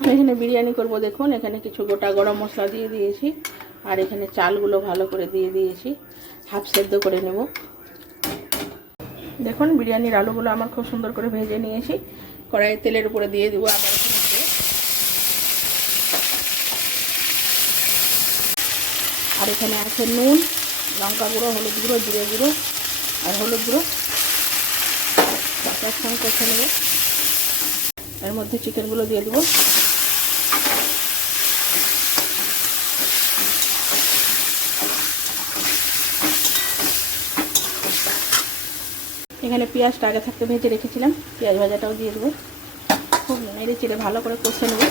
আমি এখানে বিরিয়ানি করব। দেখুন এখানে কিছু গোটা গরম মশলা দিয়ে দিয়েছি, আর এখানে চালগুলো ভালো করে দিয়ে দিয়েছি, হাফ সেদ্ধ করে নেব। দেখুন বিরিয়ানির আলুগুলো আমার খুব সুন্দর করে ভেজে নিয়েছি। কড়াইয়ে তেলের উপরে দিয়ে দেবো আবার এখানে, আর এখানে আছে নুন, লঙ্কা গুঁড়ো, হলুদ গুঁড়ো, জিরে গুঁড়ো আর হলুদ গুঁড়ো। তার সঙ্গে কষে নেব। এর মধ্যে চিকেনগুলো দিয়ে দেবো। এখানে পেঁয়াজটা আগে থাকতে ভেজে রেখেছিলাম, পেঁয়াজ ভাজাটাও দিয়ে দেবো। খুব নেড়ে চেড়ে ভালো করে কষে নেব।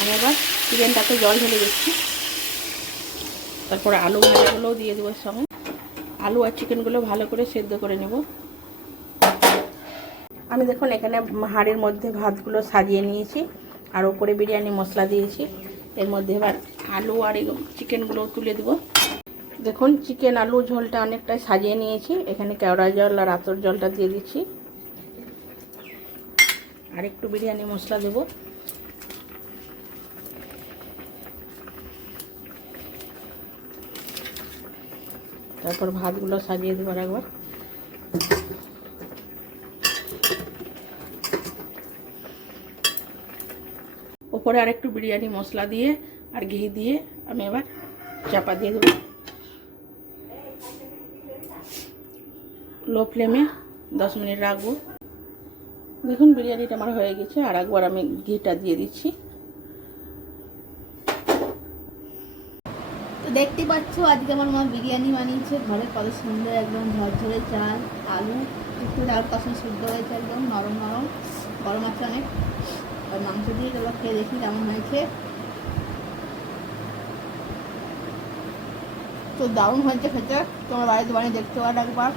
আমি এবার চিকেনটাতে জল ঢেলে দিচ্ছি, তারপরে আলু ভাজাগুলোও দিয়ে দেবো এর সঙ্গে। আলু আর চিকেনগুলো ভালো করে সেদ্ধ করে নেব। আমি দেখুন এখানে হাঁড়ির মধ্যে ভাতগুলো সাজিয়ে নিয়েছি, আর ওপরে বিরিয়ানি মশলা দিয়েছি। এর মধ্যে এবার আলু আর চিকেনগুলো তুলে দেবো। দেখুন চিকেন আলু ঝোলটা অনেকটাই সাজিয়ে নিয়েছি। এখানে কেওড়া জল আর আতর জলটা দিয়ে দিচ্ছি, আর একটু বিরিয়ানি মশলা দেবো। তারপর ভাতগুলো সাজিয়ে দেবো একবার। ওপরে আর একটু বিরিয়ানি মশলা দিয়ে আর ঘি দিয়ে আমি এবার চাপা দিয়ে দেবো। লো ফ্লেমে 10 মিনিট রাখবো। দেখুন বিরিয়ানিটা আমার হয়ে গেছে, আর একবার আমি ঘিটা দিয়ে দিচ্ছি। তো দেখতে পাচ্ছ আজকে আমার মা বিরিয়ানি বানিয়েছে ঘরে, কত সুন্দর একদম ঝরঝরে চাল, আলু একটু আলু তার সঙ্গে সিদ্ধ হয়েছে, একদম নরম নরম, গরম আছে অনেক। আর মাংস দিয়ে এবার খেয়ে দেখি কেমন হয়েছে। তো দারুণ হয়েছে খেতে, তোমার বাড়িতে বানিয়ে দেখতে পারো একবার।